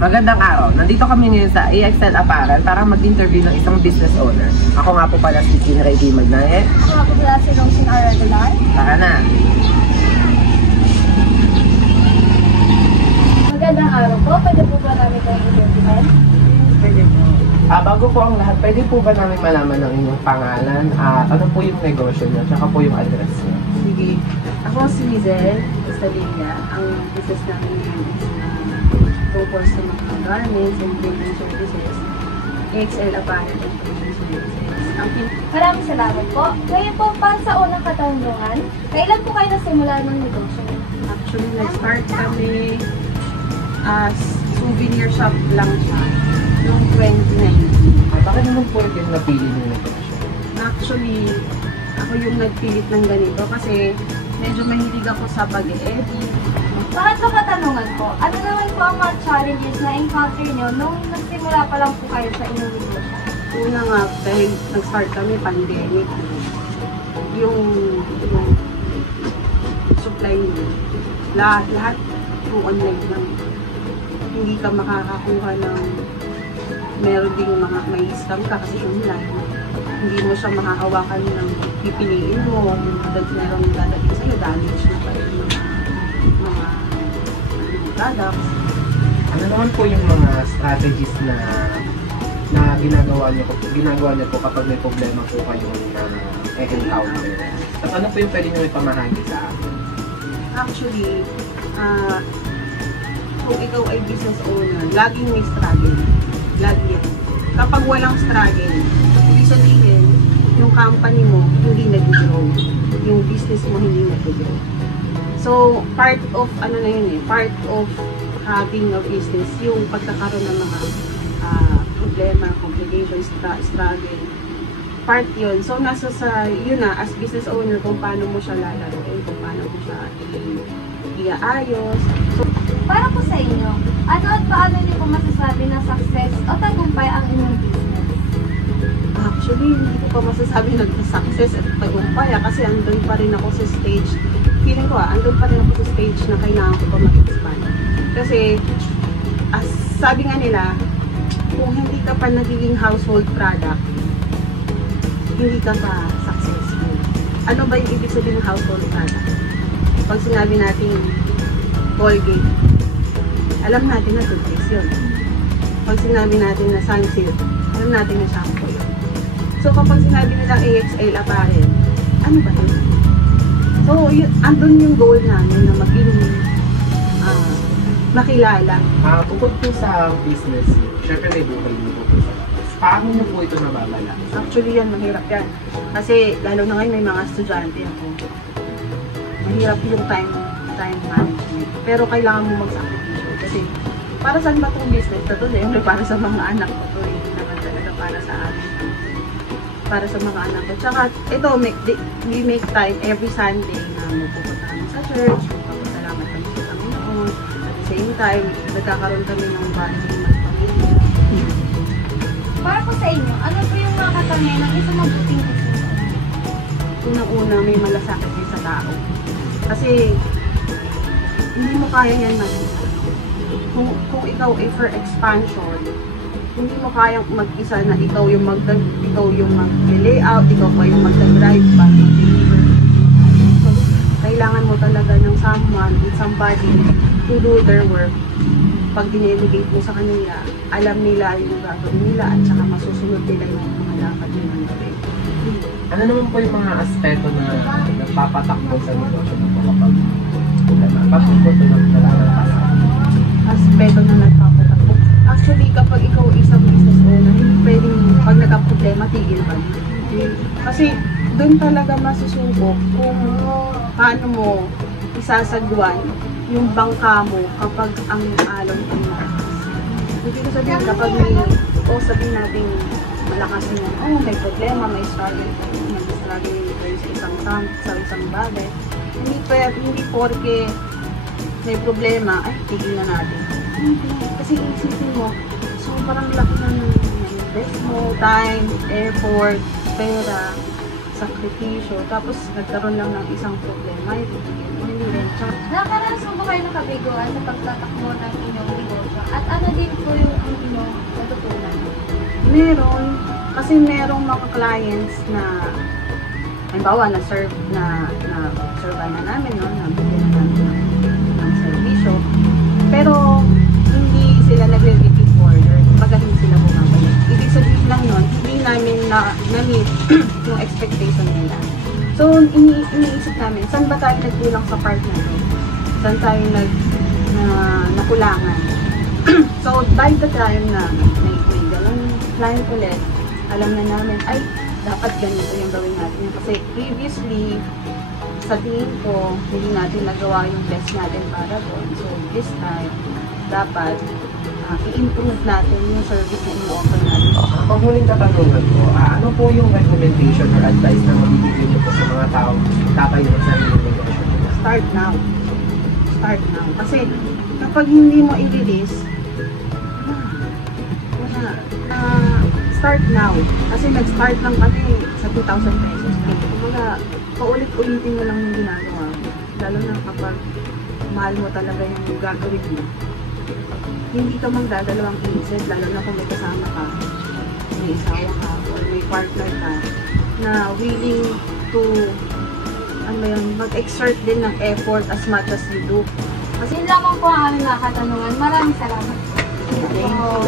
Magandang araw. Nandito kami ngayon sa AXL Apparel para mag-interview ng isang business owner. Ako nga po pala si Ray D. Magnaye. Ako nga po pala si Rosine R. Regular. Tara na. Magandang araw po. Pwede po ba namin kayong interviewin? Pwede po. Bago po ang lahat, pwede po ba namin malaman ng inyong pangalan at ano po yung negosyo niyo, tsaka po yung address niyo? Sige. Ako si Lizel Estadilla. Ang business namin ngayon is tungkol sa mga garments and printing services. AXL Apparel and Printing Services. Maraming salamat po. Ngayon po, para sa unang katanungan, kailan po kayo nasimula ng negosyo? Actually, nag-start kami as souvenir shop lang siya noong 2019. Bakit naman po yung napili niyo yung negosyo? Actually, ako yung nagpilit ng ganito kasi medyo mahilig ako sa pag-edit. Pangatlong katanungan po, ano naman po ang mga challenges na encounter nyo nung nagsimula pa lang po kayo sa inyong negosyo? Una nga, dahil nag-start kami pandemic, yung supply nyo, lahat yung online lang. Hindi ka makakakuha ng, meron ding mga may scam ka kasi online. Hindi mo siya makahawakan ng pipiliin mo, merong dadating sa'yo, damage na pa rin mga products. Ano naman po yung mga strategies na ginagawa niyo po kapag may problema po kayong encounter? At ano po yung pwede niyo ipamahagi sa akin? Actually, kung ikaw ay business owner, laging may struggle. Lagi yan. Kapag walang struggle, ibig sabihin, yung company mo hindi nag-grow. Yung business mo hindi nag-grow. So, part of, part of having a business, yung pagkakaroon ng mga problema, complications, struggle, part yun. So, nasa sa, yun na, as business owner, kung paano mo siya lalaroin, kung paano mo siya iaayos. So, Para po sa inyo, ano at paano niyo po masasabi na success o tagumpay ang inyong business? actually, hindi ko pa masasabi nag-success at tagumpay kasi andun pa rin ako sa stage, feeling ko andun pa rin ako sa stage na kailangan ko pa mag-expand. Kasi, as sabi nga nila, kung hindi ka pa nagiging household product, hindi ka pa successful. Ano ba yung ibig sabihin ng household product? Pag sinabi natin Colgate, alam natin na toothpaste yun. Pag sinabi natin na Sunsilk, alam natin na shampoo yun. So kapag sinabi nilang AXL Apparel, ano ba yun? So andun yung goal namin na maging makilala. Bukod po sa business, syempre may buhay niyo po sa business. Paano niyo po ito nababala? Actually yan, mahirap yan. Kasi lalo na ngayon may mga estudyante ako. Mahirap yung time management. Pero kailangan mo magsakripisyo. Kasi para saan ba itong business na ito? Siyempre para sa mga anak ko ito. Hindi naman talaga para sa amin. Para sa mga anak ko. Tsaka ito, we make time every Sunday na magpupunta kami sa church. Magpapasalamat kami sa Panginoon. At the same time, nagkakaroon kami ng bonding ng pamilya. Para po sa inyo, ano po yung mga katangian ng isang mabuting business? Unang-una, may malasakit din sa tao. Kasi, hindi mo kaya yan mag-isa. Kung ikaw ay for expansion, hindi mo kayang mag-isa na ikaw yung mag-layout, ikaw pa yung mag-drive pa, mag-deliver. So, kailangan mo talaga ng somebody to do their work. Pag dinelegate mo sa kanila, alam nila yung gagawin nila at saka masusunod nila yung mga dapat yung gawin. Ano naman po yung mga aspeto na nagpapatakbo sa negosyo na po kapag problema? Bakit po ito naglalalakas? Aspeto na nagpapatakbo. Actually, kapag ikaw isang business owner, hindi pwedeng pag nagka-problema, tigil ka. Kasi doon talaga masusubok kung paano mo isasagwan yung bangka mo kapag ang alon ay malakas. Hindi ko sabihin kapag sabihin natin malakas mo, may problema, may struggle kayo sa isang bagay. Hindi porke may problema, ay tigil na natin. Kasi isipin mo, sobrang laki na invest mo, time, effort, pera, sakripisyo, tapos nagkaroon lang ng isang problema, hindi rin. Nakakaranas mo ba kayo nakabiguan sa pagtatakbo ng inyong negosyo? At ano din Meron. Kasi merong mga clients na halimbawa na-serve na namin, no? Nabigyan na namin ng servisyo. Pero hindi sila nagre-repeat order. Kumbaga hindi sila bumabalik. Ibig sabihin lang nun, hindi namin na-meet yung expectation nila. So, iniisip namin, saan ba tayo nagkulang sa part na ito? Saan tayo nakulangan? So, by the time na may ganun client ulit, alam na namin, ay, dapat ganito yung gawin natin. Kasi previously, sa tingin ko, hindi natin nagawa yung best natin para doon. So, this time, dapat i-improve natin yung service na i-offer natin. Ang huling katanungan ko, ano po yung recommendation or advice na mabibigyan niyo po sa mga taong tatayo ng sariling negosyo nila? Start now. Start now. Kasi, kapag hindi mo i-release, start now. Kasi nag-start lang kami sa 2,000 pesos. Kumbaga, paulit-ulitin mo lang yung ginagawa mo. Lalo na kapag mahal mo talaga yung gagawin mo. Hindi ka magdadalawang isip, lalo na kung may kasama ka, may isawa ka, or may partner ka, na willing to mag-exert din ng effort as much as you do. Yun lamang po ang aming mga katanungan. Maraming salamat. Thank you.